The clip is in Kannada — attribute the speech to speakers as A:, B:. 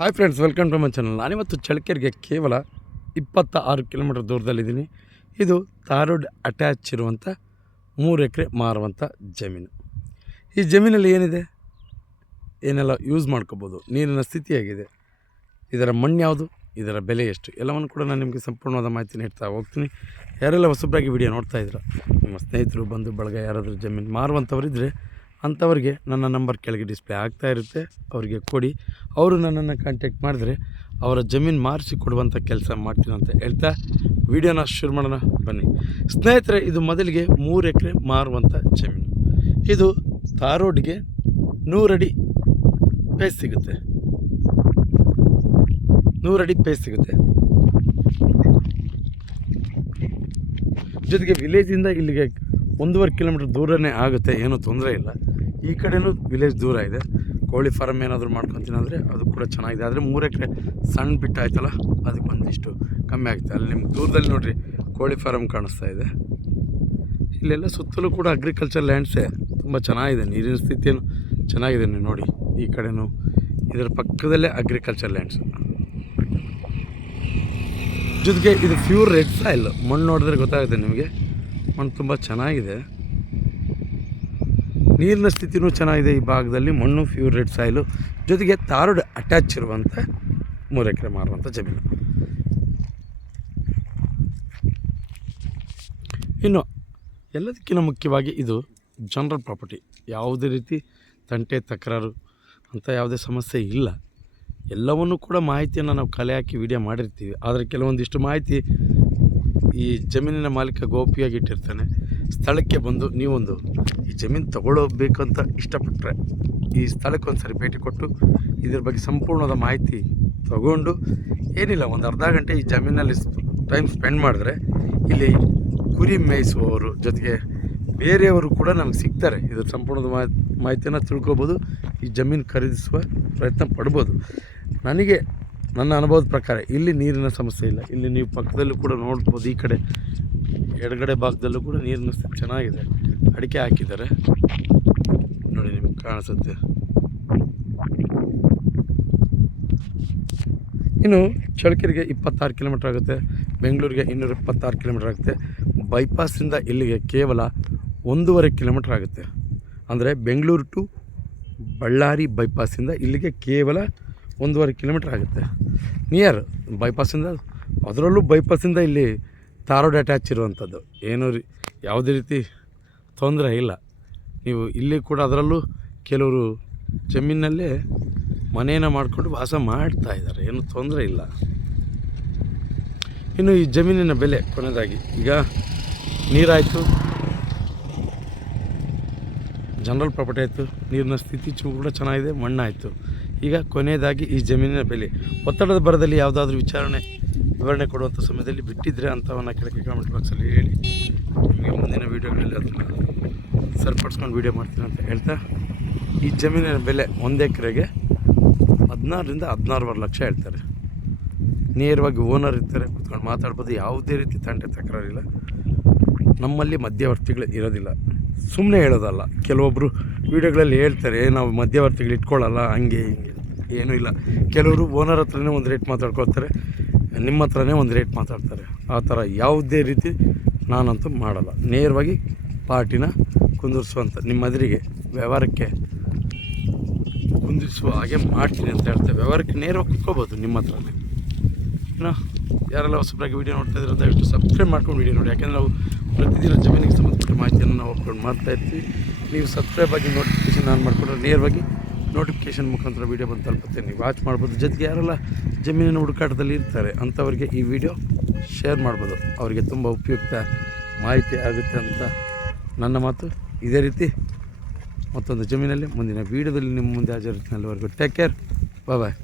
A: Hi friends welcome to my channel ನಾನಿವತ್ತು ಚಳ್ಳಕೆರೆಗೆ ಕೇವಲ ಇಪ್ಪತ್ತ ಆರು ಕಿಲೋಮೀಟರ್ ದೂರದಲ್ಲಿದ್ದೀನಿ. ಇದು ತಾರೋಡ್ ಅಟ್ಯಾಚ್ ಇರುವಂಥ ಮೂರು ಎಕರೆ ಮಾರುವಂಥ ಜಮೀನು. ಈ ಜಮೀನಲ್ಲಿ ಏನಿದೆ? ಏನೆಲ್ಲ ಯೂಸ್ ಮಾಡ್ಕೋಬೋದು? ನೀರಿನ ಸ್ಥಿತಿ ಹೇಗಿದೆ? ಇದರ ಮಣ್ಣು ಯಾವುದು? ಇದರ ಬೆಲೆ ಎಷ್ಟು? ಎಲ್ಲವನ್ನು ಕೂಡ ನಾನು ನಿಮಗೆ ಸಂಪೂರ್ಣವಾದ ಮಾಹಿತಿ ನೀಡ್ತಾ ಹೋಗ್ತೀನಿ. ಯಾರೆಲ್ಲ ಹೊಸಬ್ರಾಗಿ ವಿಡಿಯೋ ನೋಡ್ತಾ ಇದ್ರು ನಿಮ್ಮ ಸ್ನೇಹಿತರು, ಬಂಧು, ಬಳಗ, ಯಾರಾದರೂ ಜಮೀನು ಮಾರುವಂಥವರಿದ್ದರೆ ಅಂಥವ್ರಿಗೆ ನನ್ನ ನಂಬರ್ ಕೆಳಗೆ ಡಿಸ್ಪ್ಲೇ ಆಗ್ತಾ ಇರುತ್ತೆ, ಅವರಿಗೆ ಕೊಡಿ. ಅವರು ನನ್ನನ್ನು ಕಾಂಟ್ಯಾಕ್ಟ್ ಮಾಡಿದ್ರೆ ಅವರ ಜಮೀನು ಮಾರಿಸಿ ಕೊಡುವಂಥ ಕೆಲಸ ಮಾಡ್ತೀನಿ ಅಂತ ಹೇಳ್ತಾ ವಿಡಿಯೋನ ಶುರು ಮಾಡೋಣ, ಬನ್ನಿ. ಸ್ನೇಹಿತರೆ, ಇದು ಮೊದಲಿಗೆ ಮೂರು ಎಕರೆ ಮಾರುವಂಥ ಜಮೀನು. ಇದು ತಾರೋಡ್ಗೆ ನೂರಡಿ ಪೇಸ್ ಸಿಗುತ್ತೆ. ನೂರಡಿ ಪೇಸ್ ಸಿಗುತ್ತೆ. ಜೊತೆಗೆ ವಿಲೇಜಿಂದ ಇಲ್ಲಿಗೆ ಒಂದೂವರೆ ಕಿಲೋಮೀಟ್ರ್ ದೂರನೇ ಆಗುತ್ತೆ, ಏನೂ ತೊಂದರೆ ಇಲ್ಲ. ಈ ಕಡೆಯೂ ವಿಲೇಜ್ ದೂರ ಇದೆ. ಕೋಳಿ ಫಾರಮ್ ಏನಾದರೂ ಮಾಡ್ಕೊತೀನಿ ಅಂದರೆ ಅದು ಕೂಡ ಚೆನ್ನಾಗಿದೆ. ಆದರೆ ಮೂರು ಎಕರೆ ಸಣ್ಣ ಬಿಟ್ಟು ಆಯ್ತಲ್ಲ, ಅದಕ್ಕೆ ಒಂದಿಷ್ಟು ಕಮ್ಮಿ ಆಗುತ್ತೆ. ಅಲ್ಲಿ ನಿಮ್ಗೆ ದೂರದಲ್ಲಿ ನೋಡಿರಿ ಕೋಳಿ ಫಾರಮ್ ಕಾಣಿಸ್ತಾ ಇದೆ. ಇಲ್ಲೆಲ್ಲ ಸುತ್ತಲೂ ಕೂಡ ಅಗ್ರಿಕಲ್ಚರ್ ಲ್ಯಾಂಡ್ಸೇ ತುಂಬ ಚೆನ್ನಾಗಿದೆ. ನೀರಿನ ಸ್ಥಿತಿಯೂ ಚೆನ್ನಾಗಿದೆ ನೀವು ನೋಡಿ. ಈ ಕಡೆಯೂ ಇದರ ಪಕ್ಕದಲ್ಲೇ ಅಗ್ರಿಕಲ್ಚರ್ ಲ್ಯಾಂಡ್ಸ್ ಜೊತೆಗೆ ಇದು ಪ್ಯೂರ್ ರೆಡ್ ಸಾಯಿಲ್ ಮಣ್ಣು ನೋಡಿದ್ರೆ ಗೊತ್ತಾಗುತ್ತೆ ನಿಮಗೆ. ಮಣ್ಣು ತುಂಬ ಚೆನ್ನಾಗಿದೆ. ನೀರಿನ ಸ್ಥಿತಿನೂ ಚೆನ್ನಾಗಿದೆ. ಈ ಭಾಗದಲ್ಲಿ ಮಣ್ಣು ಪ್ಯೂರ್ ರೆಡ್ ಸಾಯಿಲು ಜೊತೆಗೆ ತಾರುಡ್ ಅಟ್ಯಾಚ್ ಇರುವಂಥ ಮೂರು ಎಕರೆ ಮಾರುವಂಥ ಜಮೀನು. ಇನ್ನು ಎಲ್ಲದಕ್ಕಿಂತ ಮುಖ್ಯವಾಗಿ ಇದು ಜನರಲ್ ಪ್ರಾಪರ್ಟಿ ಯಾವುದೇ ರೀತಿ ತಂಟೆ, ತಕರಾರು ಅಂತ ಯಾವುದೇ ಸಮಸ್ಯೆ ಇಲ್ಲ. ಎಲ್ಲವನ್ನೂ ಕೂಡ ಮಾಹಿತಿಯನ್ನು ನಾವು ಕಲೆ ಹಾಕಿ ವಿಡಿಯೋ ಮಾಡಿರ್ತೀವಿ. ಆದರೆ ಕೆಲವೊಂದಿಷ್ಟು ಮಾಹಿತಿ ಈ ಜಮೀನಿನ ಮಾಲೀಕ ಗೋಪಿಯಾಗಿ ಇಟ್ಟಿರ್ತಾನೆ ಸ್ಥಳಕ್ಕೆ ಬಂದು ನೀವೊಂದು ಈ ಜಮೀನು ತಗೊಳ್ಳೋಬೇಕಂತ ಇಷ್ಟಪಟ್ಟರೆ ಈ ಸ್ಥಳಕ್ಕೆ ಒಂದು ಸರಿ ಭೇಟಿ ಕೊಟ್ಟು ಇದ್ರ ಬಗ್ಗೆ ಸಂಪೂರ್ಣವಾದ ಮಾಹಿತಿ ತಗೊಂಡು ಏನಿಲ್ಲ, ಒಂದು ಅರ್ಧ ಗಂಟೆ ಈ ಜಮೀನಲ್ಲಿ ಟೈಮ್ ಸ್ಪೆಂಡ್ ಮಾಡಿದ್ರೆ ಇಲ್ಲಿ ಕುರಿ ಮೇಯಿಸುವವರು ಜೊತೆಗೆ ಬೇರೆಯವರು ಕೂಡ ನಮ್ಗೆ ಸಿಗ್ತಾರೆ. ಇದ್ರ ಸಂಪೂರ್ಣದ ಮಾಹಿತಿ ಮಾಹಿತಿಯನ್ನು ತಿಳ್ಕೊಬೋದು, ಈ ಜಮೀನು ಖರೀದಿಸುವ ಪ್ರಯತ್ನ ಪಡ್ಬೋದು. ನನಗೆ ನನ್ನ ಅನುಭವದ ಪ್ರಕಾರ ಇಲ್ಲಿ ನೀರಿನ ಸಮಸ್ಯೆ ಇಲ್ಲ. ಇಲ್ಲಿ ನೀವು ಪಕ್ಕದಲ್ಲೂ ಕೂಡ ನೋಡ್ಬೋದು, ಈ ಕಡೆ ಎಡಗಡೆ ಭಾಗದಲ್ಲೂ ಕೂಡ ನೀರಿನ ಸ್ಥಿತಿ ಚೆನ್ನಾಗಿದೆ. ಅಡಿಕೆ ಹಾಕಿದ್ದಾರೆ. ನೋಡಿ ನಿಮ್ಗೆ ಕಾಣಿಸುತ್ತೆ. ಇನ್ನು ಚಳ್ಳಕೆರೆಗೆ ಇಪ್ಪತ್ತಾರು ಕಿಲೋಮೀಟ್ರ್ ಆಗುತ್ತೆ, ಬೆಂಗಳೂರಿಗೆ ಇನ್ನೂರ ಇಪ್ಪತ್ತಾರು ಕಿಲೋಮೀಟ್ರ್ ಆಗುತ್ತೆ. ಬೈಪಾಸಿಂದ ಇಲ್ಲಿಗೆ ಕೇವಲ ಒಂದೂವರೆ ಕಿಲೋಮೀಟ್ರ್ ಆಗುತ್ತೆ. ಅಂದರೆ ಬೆಂಗಳೂರು ಟು ಬಳ್ಳಾರಿ ಬೈಪಾಸಿಂದ ಇಲ್ಲಿಗೆ ಕೇವಲ ಒಂದೂವರೆ ಕಿಲೋಮೀಟ್ರ್ ಆಗುತ್ತೆ. ನಿಯರ್ ಬೈಪಾಸಿಂದ ಅದರಲ್ಲೂ ಬೈಪಾಸಿಂದ ಇಲ್ಲಿ ತಾರೋಡ್ ಅಟ್ಯಾಚ್ ಇರುವಂಥದ್ದು. ಏನೂ ರೀ, ಯಾವುದೇ ರೀತಿ ತೊಂದರೆ ಇಲ್ಲ. ನೀವು ಇಲ್ಲಿ ಕೂಡ ಅದರಲ್ಲೂ ಕೆಲವರು ಜಮೀನಲ್ಲೇ ಮನೆಯನ್ನು ಮಾಡಿಕೊಂಡು ವಾಸ ಮಾಡ್ತಾ ಇದ್ದಾರೆ. ಏನು ತೊಂದರೆ ಇಲ್ಲ. ಇನ್ನು ಈ ಜಮೀನಿನ ಬೆಲೆ ಕೊನೆಯದಾಗಿ, ಈಗ ನೀರಾಯಿತು. ಜನರಲ್ ಪ್ರಾಪರ್ಟಿ ಆಯಿತು. ನೀರಿನ ಸ್ಥಿತಿ ಕೂಡ ಚೆನ್ನಾಗಿದೆ. ಮಣ್ಣಾಯಿತು. ಈಗ ಕೊನೆಯದಾಗಿ ಈ ಜಮೀನಿನ ಬೆಲೆ. ಒತ್ತಡದ ಬರದಲ್ಲಿ ಯಾವುದಾದ್ರೂ ವಿಚಾರಣೆ, ವಿವರಣೆ ಕೊಡುವಂಥ ಸಮಯದಲ್ಲಿ ಬಿಟ್ಟಿದ್ರೆ ಅಂಥವನ್ನ ಕೆಳಗೆ ಕಾಮೆಂಟ್ ಬಾಕ್ಸಲ್ಲಿ ಹೇಳಿ. ನಿಮಗೆ ಮುಂದಿನ ವೀಡಿಯೋಗಳಲ್ಲಿ ಅದನ್ನು ಸರಿಪಡಿಸ್ಕೊಂಡು ವೀಡಿಯೋ ಮಾಡ್ತೀನಿ ಅಂತ ಹೇಳ್ತಾ, ಈ ಜಮೀನಿನ ಬೆಲೆ ಒಂದು ಎಕರೆಗೆ ಹದಿನಾರರಿಂದ ಹದಿನಾರುವರೆ ಲಕ್ಷ ಹೇಳ್ತಾರೆ. ನೇರವಾಗಿ ಓನರ್ ಇರ್ತಾರೆ, ಕೂತ್ಕೊಂಡು ಮಾತಾಡ್ಬೋದು, ಯಾವುದೇ ರೀತಿ ತಂಟೆ ತಕರಾರಿಲ್ಲ. ನಮ್ಮಲ್ಲಿ ಮಧ್ಯವರ್ತಿಗಳು ಇರೋದಿಲ್ಲ. ಸುಮ್ಮನೆ ಹೇಳೋದಲ್ಲ. ಕೆಲವೊಬ್ಬರು ವೀಡಿಯೋಗಳಲ್ಲಿ ಹೇಳ್ತಾರೆ, ನಾವು ಮಧ್ಯವರ್ತಿಗಳು ಇಟ್ಕೊಳ್ಳಲ್ಲ, ಹಂಗೆ ಹಿಂಗೆ. ಏನೂ ಇಲ್ಲ. ಕೆಲವರು ಓನರ್ ಹತ್ರನೇ ಒಂದು ರೇಟ್ ಮಾತಾಡ್ಕೊಳ್ತಾರೆ, ನಿಮ್ಮ ಹತ್ರನೇ ಒಂದು ರೇಟ್ ಮಾತಾಡ್ತಾರೆ. ಆ ಥರ ಯಾವುದೇ ರೀತಿ ನಾನಂತೂ ಮಾಡಲ್ಲ. ನೇರವಾಗಿ ಪಾರ್ಟಿನ ಕುಂದಿರಿಸುವಂಥ ನಿಮ್ಮ ಎದುರಿಗೆ ವ್ಯವಹಾರಕ್ಕೆ ಕುಂದಿರಿಸುವ ಹಾಗೆ ಮಾಡ್ತೀನಿ ಅಂತ ಹೇಳ್ತೇವೆ ವ್ಯವಹಾರಕ್ಕೆ ನೇರವಾಗಿ ಕುತ್ಕೋಬೋದು ನಿಮ್ಮ ಹತ್ರನೇ. ಇನ್ನು ಯಾರೆಲ್ಲ ಹೊಸಬ್ರಾಗಿ ವೀಡಿಯೋ ನೋಡ್ತಾ ಇದ್ದಾರೆ ದಯವಿಟ್ಟು ಸಬ್ಸ್ಕ್ರೈಬ್ ಮಾಡ್ಕೊಂಡು ವೀಡಿಯೋ ನೋಡಿ. ಯಾಕೆಂದರೆ ನಾವು ಪ್ರತಿದಿನ ಜಮೀನಿಗೆ ಸಂಬಂಧಪಟ್ಟ ಮಾಹಿತಿಯನ್ನು ನಾವು ಅಪ್ಲೋಡ್ ಮಾಡ್ತಾ ಇರ್ತೀವಿ. ನೀವು ಸಬ್ಸ್ಕ್ರೈಬ್ ಆಗಿ ನೋಟಿಫಿಕೇಷನ್ ಆನ್ ಮಾಡಿಕೊಂಡ್ರೆ ನೇರವಾಗಿ ನೋಟಿಫಿಕೇಷನ್ ಮುಖಾಂತರ ವೀಡಿಯೋ ಬಂದು ತಲುಪುತ್ತೆ. ನೀವು ವಾಚ್ ಮಾಡ್ಬೋದು. ಜೊತೆಗೆ ಯಾರೆಲ್ಲ ಜಮೀನಿನ ಹುಡುಕಾಟದಲ್ಲಿ ಇರ್ತಾರೆ ಅಂಥವ್ರಿಗೆ ಈ ವಿಡಿಯೋ ಶೇರ್ ಮಾಡ್ಬೋದು. ಅವರಿಗೆ ತುಂಬ ಉಪಯುಕ್ತ ಮಾಹಿತಿ ಆಗುತ್ತೆ ಅಂತ ನನ್ನ ಮಾತು. ಇದೇ ರೀತಿ ಮತ್ತೊಂದು ಜಮೀನಲ್ಲಿ ಮುಂದಿನ ವೀಡಿಯೋದಲ್ಲಿ ನಿಮ್ಮ ಮುಂದೆ ಹಾಜರಿರ್ತೀನಿ ಅಲ್ಲಿವರೆಗೂ ಟೇಕ್ ಕೇರ್ ಬಾಯ್